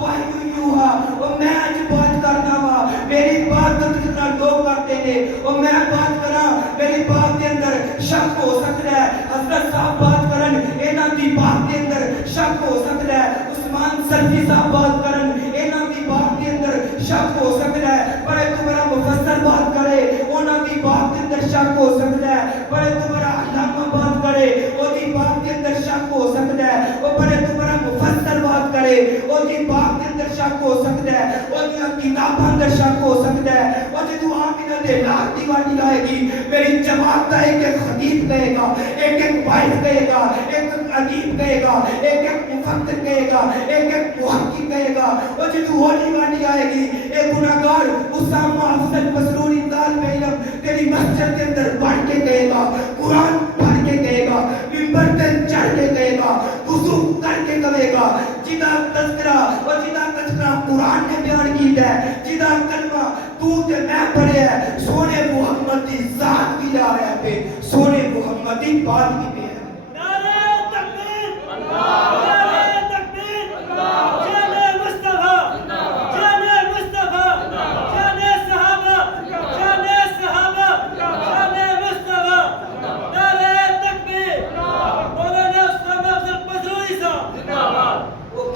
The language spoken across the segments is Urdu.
واحد یوہا اور میں اج بات کرنا وا میری بات جتنا لوگ کرتے ہیں اور میں بات کراں میری بات کے اندر شک ہو سکتا ہے حضرت صاحب بات کرن انہاں دی بات کے اندر شک ہو سکتا ہے عثمان سلفی صاحب بات کرن انہاں دی بات کے اندر شک ہو سکتا ہے پر تو میرا مفسر بات کرے انہاں دی بات کے اندر شک ہو سکتا ہے پر تو میرا علامہ بات کرے او دی بات کے اندر شک ہو سکتا ہے او پر تو میرا مفسر بات کرے او دی بات کے اندر شک ہو سکتا ہے او دی کتاباں اندر شک ہو سکتا ہے او دی تو آمینہ دے لاکھ دیوانی لائے گی میری جماعت کا ایک ایک خطیب کہے گا ایک ایک وائز کہے گا ایک ایک ادیب کہے گا ایک ایک مفکر کہے گا ایک ایک محقق کہے گا او جی تو ہولی وانی آئے گی ایک گناہگار اسامہ افضل مسروری طالب علم تیری مسجد کے اندر پڑھ کے کہے گا قرآن پڑھ کے کہے گا ممبر تے چڑھ کے کہے گا وضو کر کے کہے گا جدا تذکرہ اور جدا تذکرہ قرآن نے بیان کیتا ہے جدا کلمہ تو تے میں پڑھے ہے سونے محمد دی ذات کی جا رہے پہ سونے محمد دی بات کی پہ ہے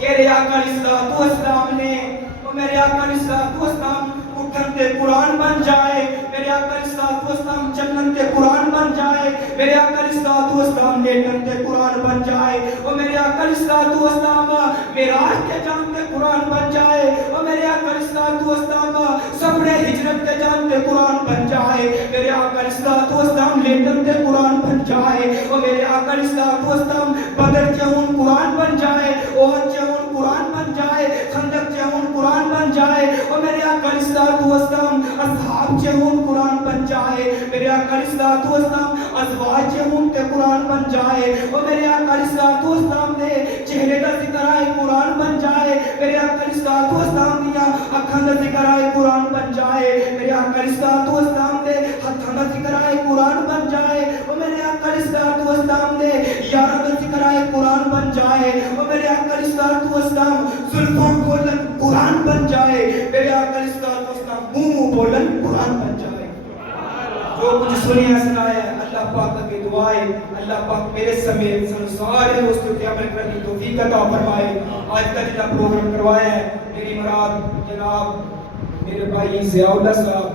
میرے آقا علیہ السلام نے میرے آقا علیہ السلام اٹھن تے قرآن بن جائے میرے آقا علیہ السلام چلن تے قرآن بن جائے میرے آقا علیہ السلام لیٹن تے قرآن بن جائے اور میرے آقا علیہ السلام معراج کے جان تے قرآن بن جائے اور میرے آقا علیہ السلام سفر ہجرت کے جان تے قرآن بن جائے میرے آقا علیہ السلام لیٹن تے قرآن بن جائے اور میرے آقا علیہ السلام بدر جہون قرآن بن جائے احد جہون قرآن بن جائے خندق جہون قرآن بن جائے اور میرے آقا علیہ السلام اصحاب جہون قرآن بن جائے میرے آقا علیہ السلام ازواج جہون تے قرآن بن جائے اور میرے آقا علیہ السلام دے چہرے دا ذکر آئے قرآن بن جائے میرے آقا علیہ السلام دیا اکھان دا ذکر آئے قرآن بن جائے میرے آقا علیہ السلام دے ہتھان دا ذکر آئے قرآن بن جائے اور میرے آقا علیہ السلام دے یارہ دا ذکر آئے قرآن بن جائے اور میرے آقا علیہ السلام زلفوں بولن قرآن بن جائے میرے آقا علیہ السلام منہ بولن قرآن بن جائے جو کچھ سنیا سنایا ہے اللہ پاک کی دعائے اللہ پاک میرے سمیت سارے دوستوں کے عمل کرنے کی توفیق عطا فرمائے آج کا جتنا پروگرام کروایا ہے میری مراد جناب میرے بھائی ضیاء اللہ صاحب